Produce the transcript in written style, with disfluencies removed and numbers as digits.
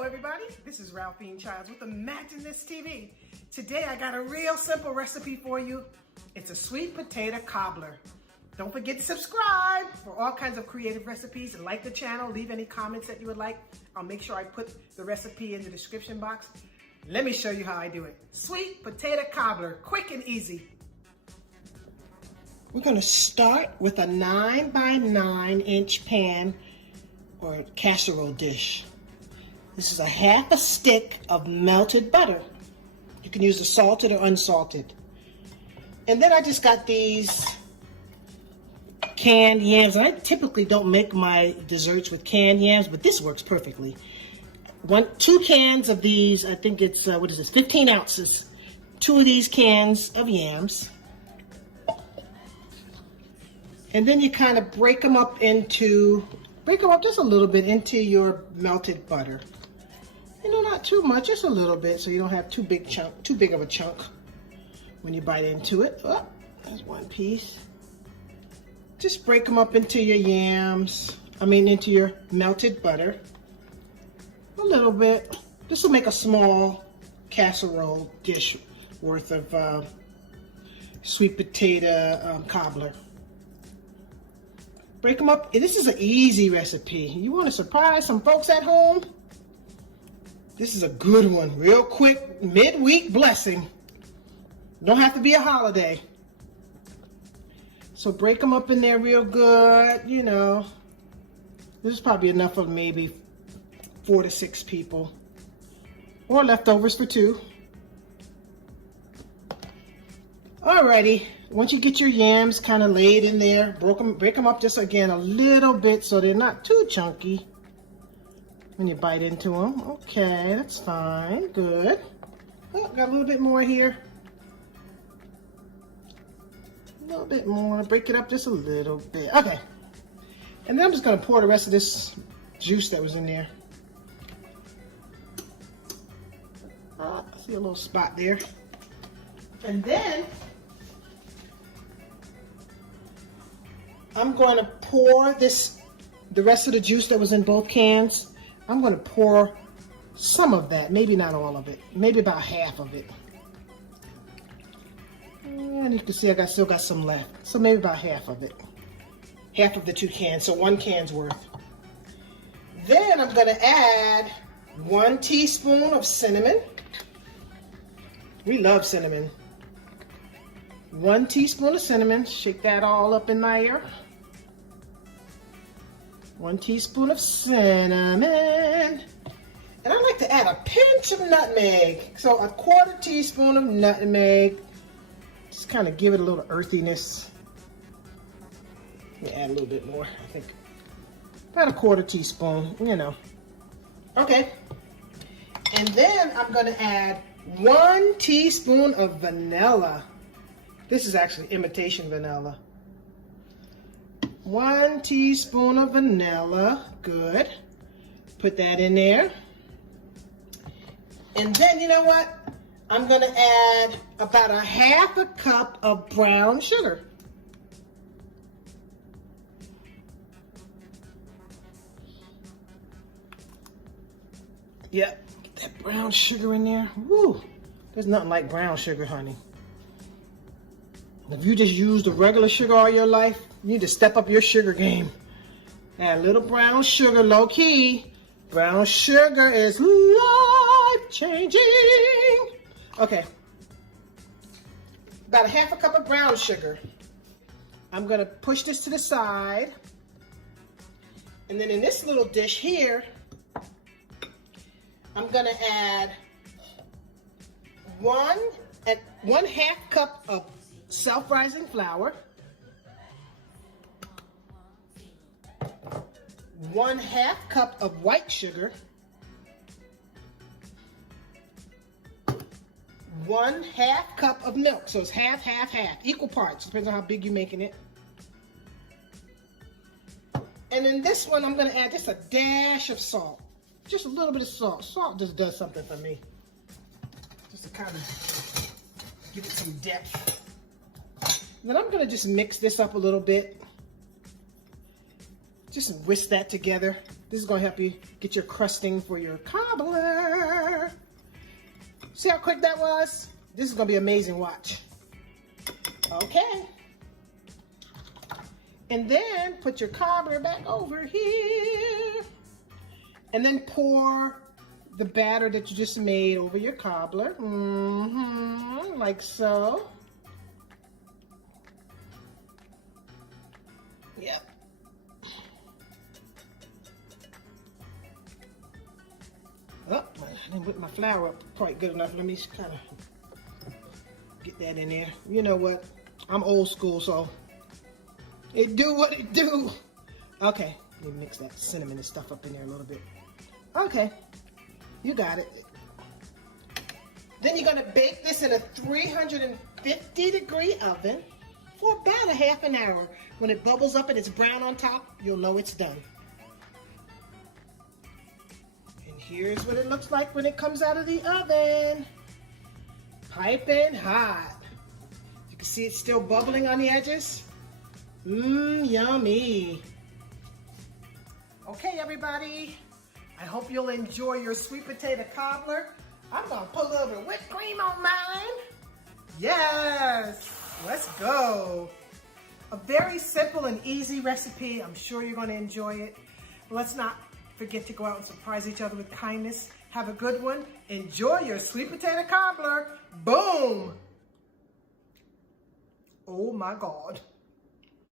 Hello everybody, this is Ralphine Childs with Imagine This TV. Today I got a real simple recipe for you. It's a sweet potato cobbler. Don't forget to subscribe for all kinds of creative recipes and like the channel. Leave any comments that you would like. I'll make sure I put the recipe in the description box. Let me show you how I do it. Sweet potato cobbler, quick and easy. We're going to start with a 9 by 9 inch pan or casserole dish. This is a half a stick of melted butter. You can use the salted or unsalted. And then I just got these canned yams. I typically don't make my desserts with canned yams, but this works perfectly. 2 cans of these, I think it's, 15 ounces. 2 of these cans of yams. And then you kind of break them up just a little bit into your melted butter. You know, not too much, just a little bit, so you don't have too big of a chunk when you bite into it. Oh, there's one piece. Just break them up into your into your melted butter. A little bit. This will make a small casserole dish worth of sweet potato cobbler. Break them up. This is an easy recipe. You want to surprise some folks at home? This is a good one. Real quick, midweek blessing. Don't have to be a holiday. So break them up in there real good, you know. This is probably enough for maybe 4 to 6 people. Or leftovers for 2. Alrighty, once you get your yams kind of laid in there, break them up just again a little bit so they're not too chunky when you bite into them. Okay, that's fine, good. Oh, got a little bit more here. A little bit more, break it up just a little bit. Okay, and then I'm just gonna pour the rest of this juice that was in there. I see a little spot there. And then I'm going to pour the rest of the juice that was in both cans. I'm going to pour some of that, maybe not all of it, maybe about half of it. And you can see I still got some left, so maybe about half of it. Half of the 2 cans, so 1 can's worth. Then I'm going to add 1 teaspoon of cinnamon. We love cinnamon. 1 teaspoon of cinnamon. Shake that all up in my ear. 1 teaspoon of cinnamon. And I like to add a pinch of nutmeg. So a 1/4 teaspoon of nutmeg. Just kind of give it a little earthiness. Let me add a little bit more, I think. About a 1/4 teaspoon, you know. Okay. And then I'm going to add 1 teaspoon of vanilla. This is actually imitation vanilla. 1 teaspoon of vanilla, good. Put that in there. And then, you know what? I'm gonna add about a 1/2 cup of brown sugar. Yep, get that brown sugar in there. Woo, there's nothing like brown sugar, honey. If you just use the regular sugar all your life, you need to step up your sugar game. Add a little brown sugar, low key. Brown sugar is life-changing. Okay. About a 1/2 cup of brown sugar. I'm gonna push this to the side. And then in this little dish here, I'm gonna add 1/2 cup of self-rising flour, 1/2 cup of white sugar, 1/2 cup of milk. So it's half, half, half, equal parts. Depends on how big you're making it. And then this one, I'm gonna add just a dash of salt. Just a little bit of salt. Salt just does something for me. Just to kind of give it some depth. Then I'm gonna just mix this up a little bit. Just whisk that together. This is gonna help you get your crusting for your cobbler. See how quick that was? This is gonna be amazing, watch. Okay. And then put your cobbler back over here. And then pour the batter that you just made over your cobbler. Like so. Yep. Oh, I didn't whip my flour up quite good enough. Let me kind of get that in there. You know what? I'm old school, so it do what it do. Okay, let me mix that cinnamon and stuff up in there a little bit. Okay, you got it. Then you're gonna bake this in a 350-degree oven for about a half an hour. When it bubbles up and it's brown on top, you'll know it's done. And here's what it looks like when it comes out of the oven. Piping hot. You can see it's still bubbling on the edges. Yummy. Okay, everybody. I hope you'll enjoy your sweet potato cobbler. I'm gonna put a little bit of whipped cream on mine. Yes, let's go. A very simple and easy recipe. I'm sure you're gonna enjoy it. Let's not forget to go out and surprise each other with kindness. Have a good one. Enjoy your sweet potato cobbler. Boom. Oh my God.